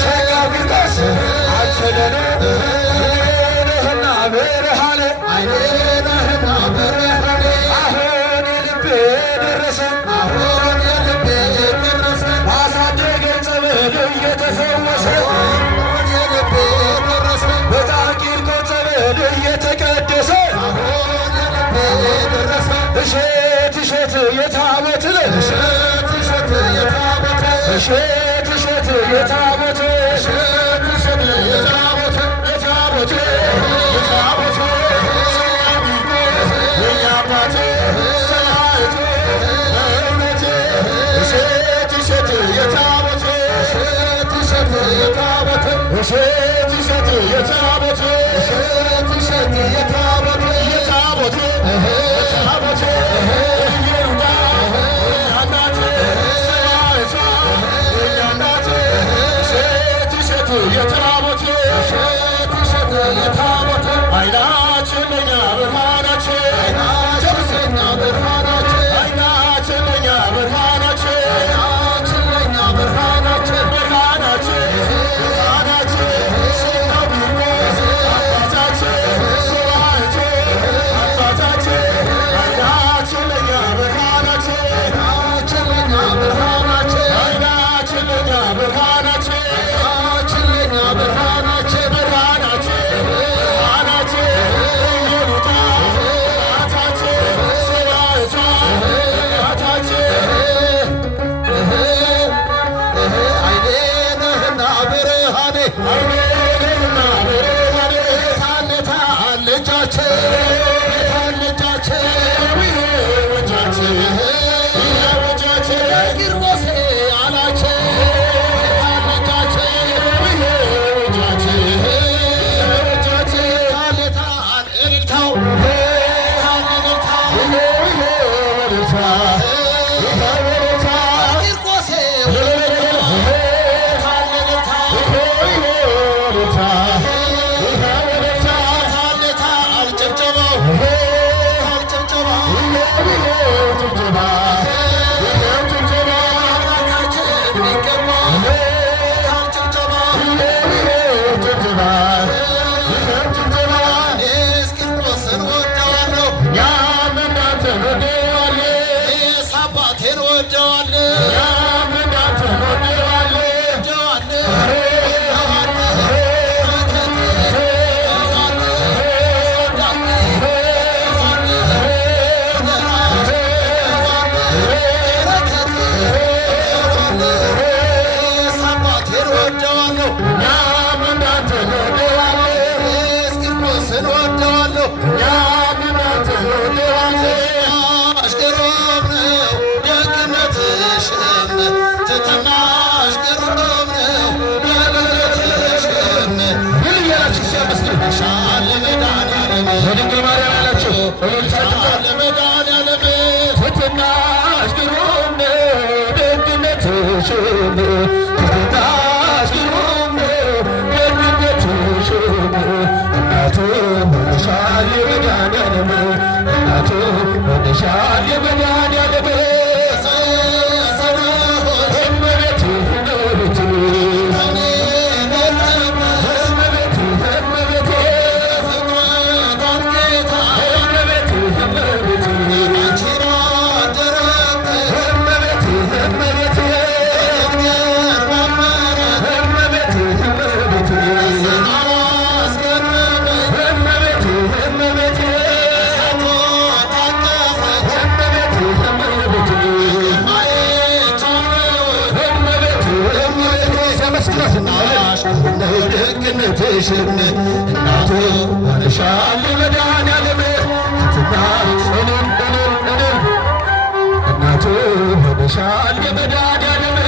ሸጋቢቆስ አንቸለነ አይኔነህና ብርሃኔ አይኔነህና ብርሃኔ አሁን የልቤ ደረሰ አሁን የልቤ ደረሰ ባሳደገኝ ጸበል እየተፈወሰ አሁን የልቤ ደረሰ በጣቂርቆ ጸበል እየተቀደሰ አሁን የልቤ ደረሰ እሸት እሸት የታቦት እሸት እሸት የታቦት እሸት እሸት የታቦት እሸት እሸት የታቦት የታቦት የታቦት የኛ አባት ሰማዕቱ በእውነት እሸት እሸት የታቦት እሸት እሸት የታቦት እሸት እሸት የታቦት እሸት እሸት የታቦት የታቦት የታቦት እየሩዳ እናት ሰማዕቷ የኛ እናት እሸት እሸት የታቦት እሸት እሸት የታቦት አይናችን ለኛ ብርሃናችን አይናችን ለኛ ብርሃናችን አይናችን ለኛ ብርሃናችን አይናችን ለኛ ብርሃናችን ብርሃናችን ብርሃናችን ሸጋው ቢቆስ አባታችን ሰማዕቱ አባታችን አይናችን ለኛ ብርሃናችን አይናችን ለኛ ብርሃናችን አይናችን ለኛ ብርሃናችን አይናችን ለኛ ብርሃናችን ብርሃናችን ብርሃናችን እየሩጣ እናታችን ሰማዕቷ እናታችን አይኔነህና ብርሃኔ አይኔነህና ብርሃኔ ታለታ አለቻችን ታለቻችን ወጃችን ወጃችን ቂርቆሴ አላችን ታለቻችን ወጃችን ወጃችን ታለታ እልልታው ታለልታው ወደሳ ወደሳ ቂርቆሴ በድንግል ማርያም ያላችሁ ለመድኃኒዓለም ትሕትናሽ ግሩም ነው ደግነትሽም ትሕትናሽ ግሩም ነው ደግነትሽም እናቱ ሆነሻል የመድኃኒዓለም እናቱ ሆነሻል የመድኃኒዓለም ደግነትሽም እናቱ ሆነሻል የመድኃኒዓለም እናቱ ሆነሻል የመድኃኒዓለም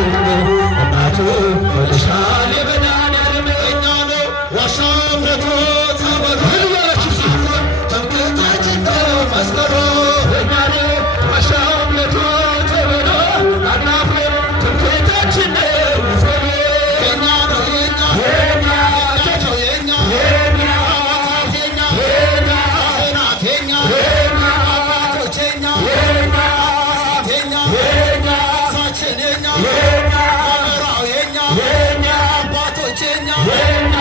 ተክሊታችን እናቱ ሆነሻል የመድኃኒዓለም እኛ ነው ዋሻው እምነቱ ጸበሉ ትምክህታችን ነው መስቀሉ እኛ ነው ዋሻው እምነቱ ጸበሉ አናፍርም ትምክህታችን ነው መስቀሉ የኛ ነው የኛ የኛ የኛ የኛ የኛ የኛ የኛ አባቶቼኛ የኛ የኛ የኛ ሳችን የኛ የኛ አመራው የኛ የኛ አባቶቼኛ የኛ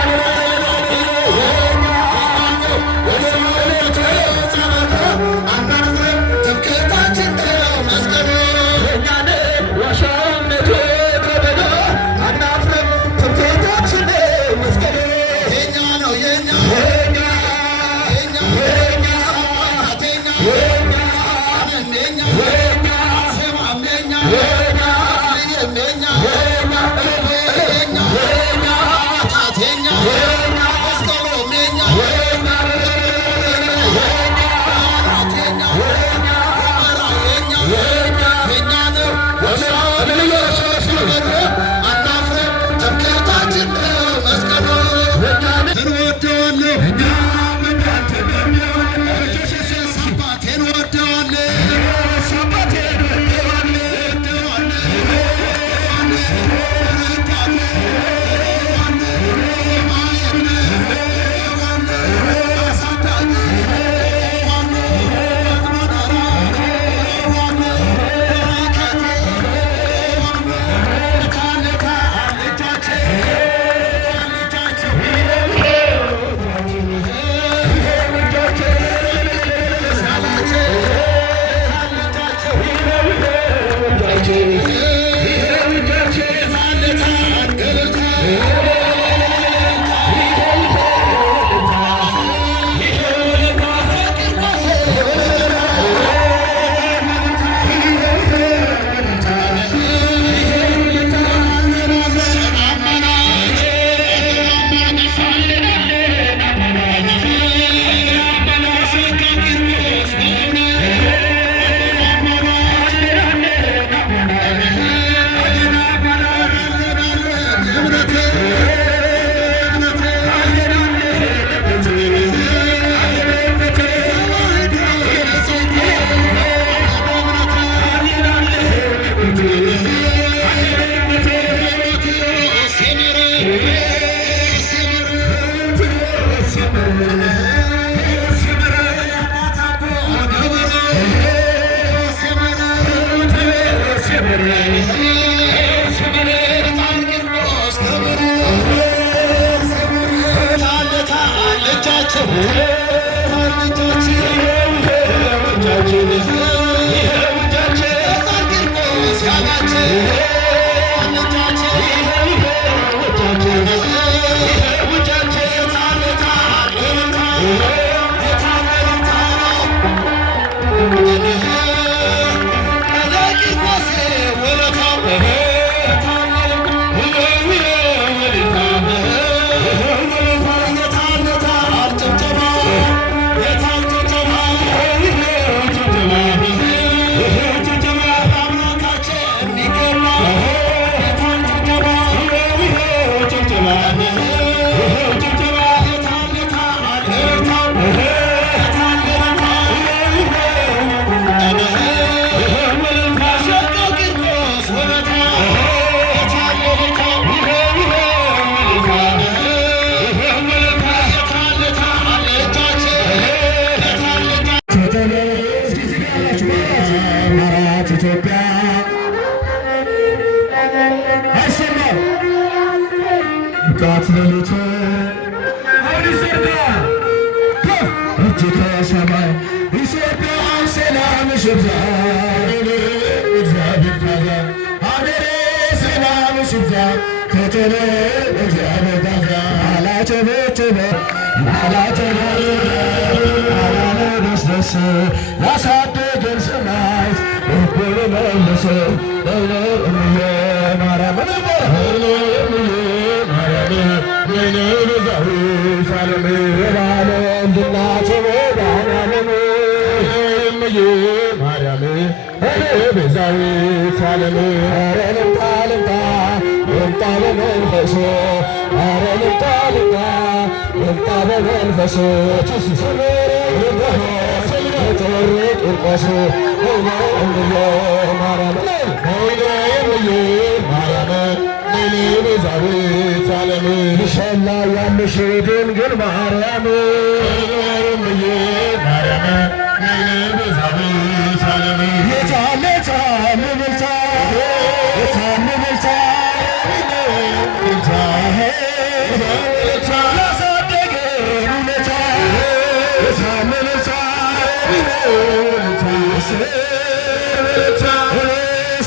ያሳደገን ሰማይ እኩል መለሰ ቤዛዊት ዓለም በመንፈሱ ኧረ ልምጣ ልምጣ ልምጣ በመንፈሱ ጥሪ ቂርቆስ እምዬ ማርያም እምዬ ማርያም ቤዛዊተ ዓለም ይሸላ ያለሽ ድንግል ማርያም እምዬ ማርያም ቤዛዊተ ዓለም የታለ የታለ ምልታ የታለ ምልታ ያሳደገን ውለታ የታለ ምልታ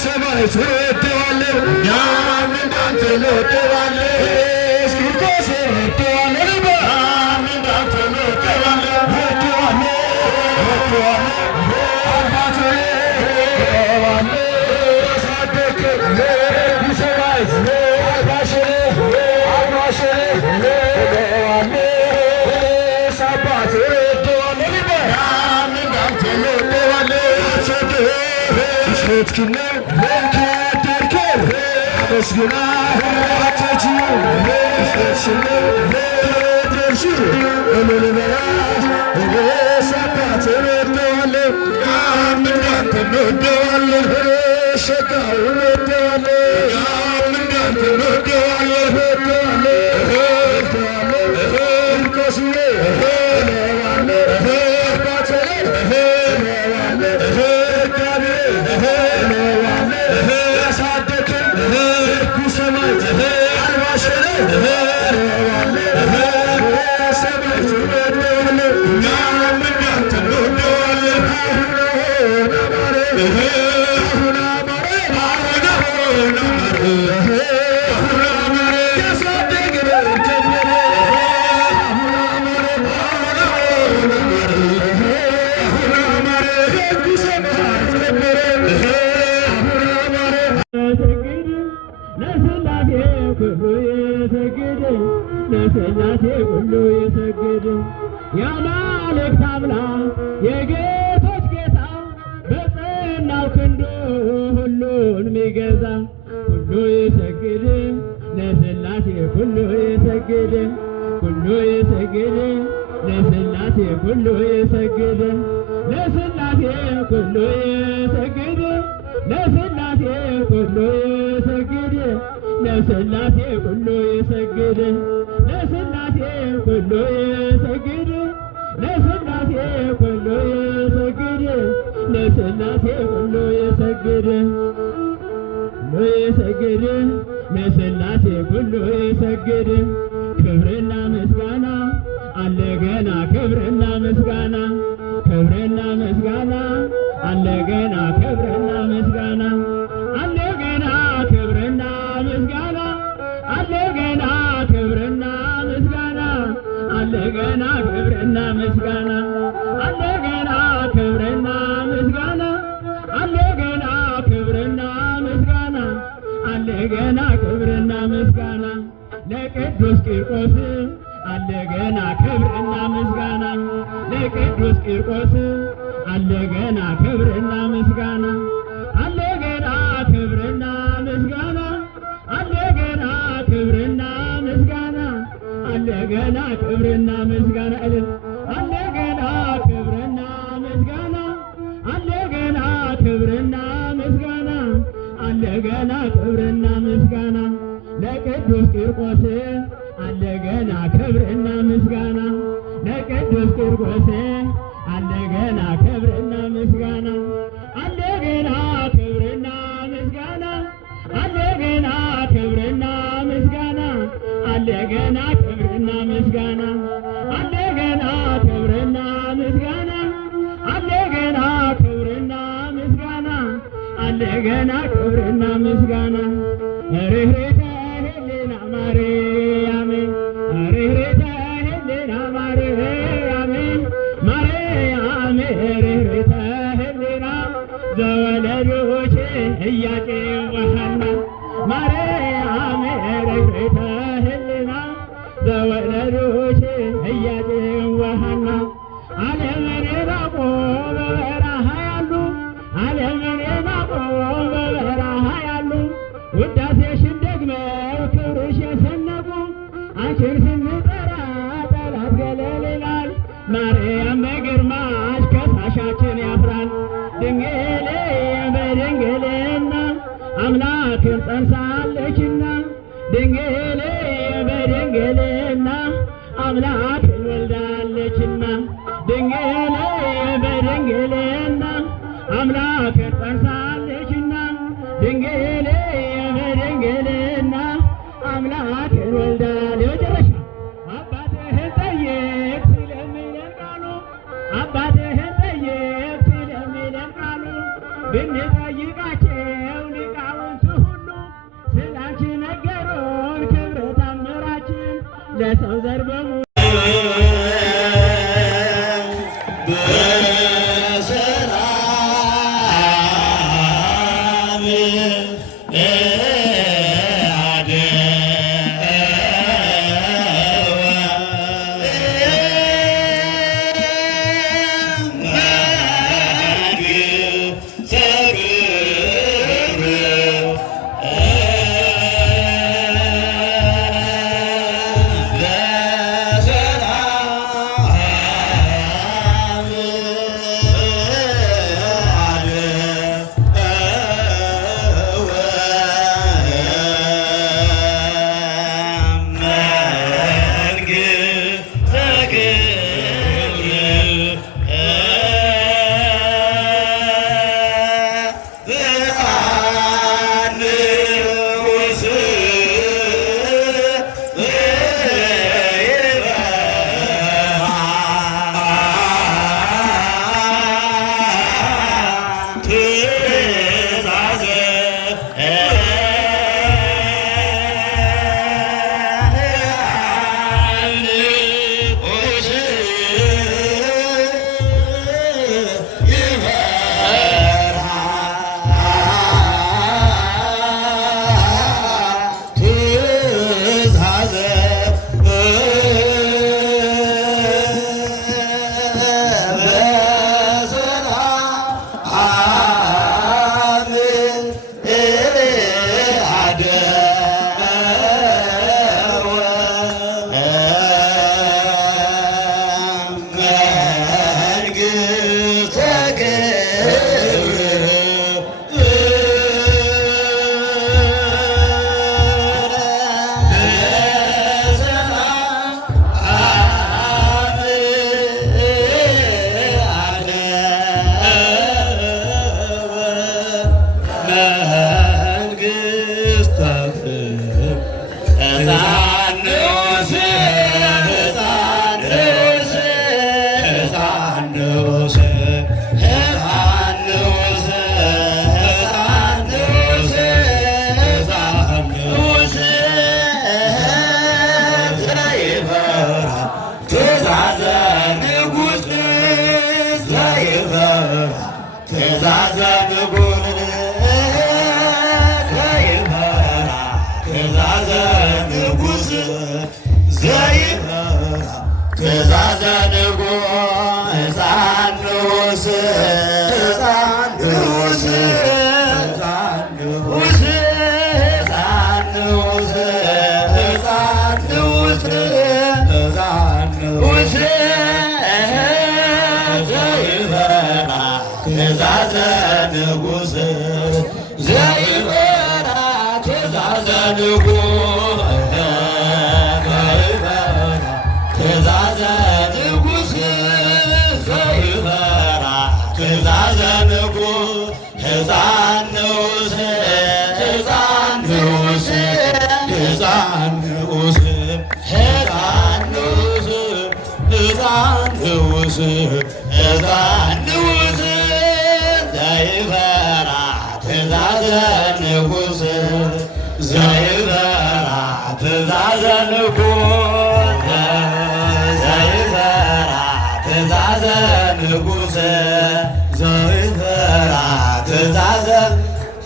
ሰማዕት እወደዋለሁ እኛም እንዳንተ እንወደዋለን ቂርቆስ እወደዋለሁ እኛም እንዳንተ እንወደዋለን አባቴ እወደዋለሁ ያሳደገን ሰማዕት ለሥላሴ ሁሉ የሰገደ የአማልክት አምላክ የጌቶች ጌታ በጸናው ክንዱ ሁሉን ሚገዛ ሁሉ የሰገደ ለሥላሴ ሁሉ የሰገደ ሁሉ የሰገደ ለሥላሴ ሁሉ የሰገደ ለሥላሴ ሁሉ የሰገደ ለሥላሴ ሁሉ የሰገደ ለሥላሴ ሁሉ የሰገደ ለሥላሴ ሁሉ የሰገደ ለሥላሴ ሁሉ የሰገደ ለሥላሴ ሁሉ የሰገደ የሰገደ ለሥላሴ ሁሉ የሰገደ ክብርና ምስጋና አለ ገና ክብርና ምስጋና ክብርና ምስጋና አለ ገና ክብርና ምስጋና አለ ገና ክብርና ምስጋና አለ ገና ክብርና ምስጋና አለ ገና ክብርና ምስጋና አለ ገና ክብርና ምስጋና አለ ገና ክብርና ምስጋና አለ ገና ክብርና ምስጋና ለቅዱስ ቂርቆስ አለ ገና ክብርና ምስጋና ለቅዱስ ቂርቆስ አለ ገና ክብርና ምስጋና አለ ገና ክብርና ምስጋና አለ ገና ክብርና ምስጋና አለ ገና ክብርና ምስጋና አለ ገና ክብርና ምስጋና አለ ገና ክብርና ምስጋና አለ ገና ክብርና ምስጋና ለቅዱስ ቂርቆስ አለ ገና ክብርና ምስጋና ለቅዱስ ቂርቆስ አለ ገና ክብርና ምስጋና አለ ገና ክብርና ምስጋና አለ ገና ክብርና ምስጋና አለ ገና ክብርና ምስጋና አለ ገና ክብርና ምስጋና አለ ገና ክብርና ምስጋና አለ ገና ክብርና ምስጋና ርኅርኅተ ህሊና ማርያም ርኅርኅተ ህሊና ማርያም ማርያም ርኅርኅተ ህሊና ዘወለዶች ኢያቄም ወሐና ማርያም ርኅርኅተ ህሊና ዘወለዶች ኢያቄም ወሐና ዓለምን የናቁ በበረሃ ያሉ ዓለምን የናቁ በበረሃ ያሉ ውዳሴሽን ደግመው አምላክን ጸንሳለችና ድንግል በድንግልና አምላክን ወልዳለችና ድንግል በድንግልና አምላክን ጸንሳለችና ድንግል በድንግልና አምላክን ወልዳለች። አባትህን ጠይቅ ስለሚለን ቃሉ አባትህን ጠይቅ ስለሚለን ቃሉ ብንጠይቃቸው ሊቃውንት ሁሉ ስላንቺ ነገሩን ክብረ ታምራችን ለሰው ዘር በሙሉ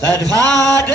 ፈድፋደ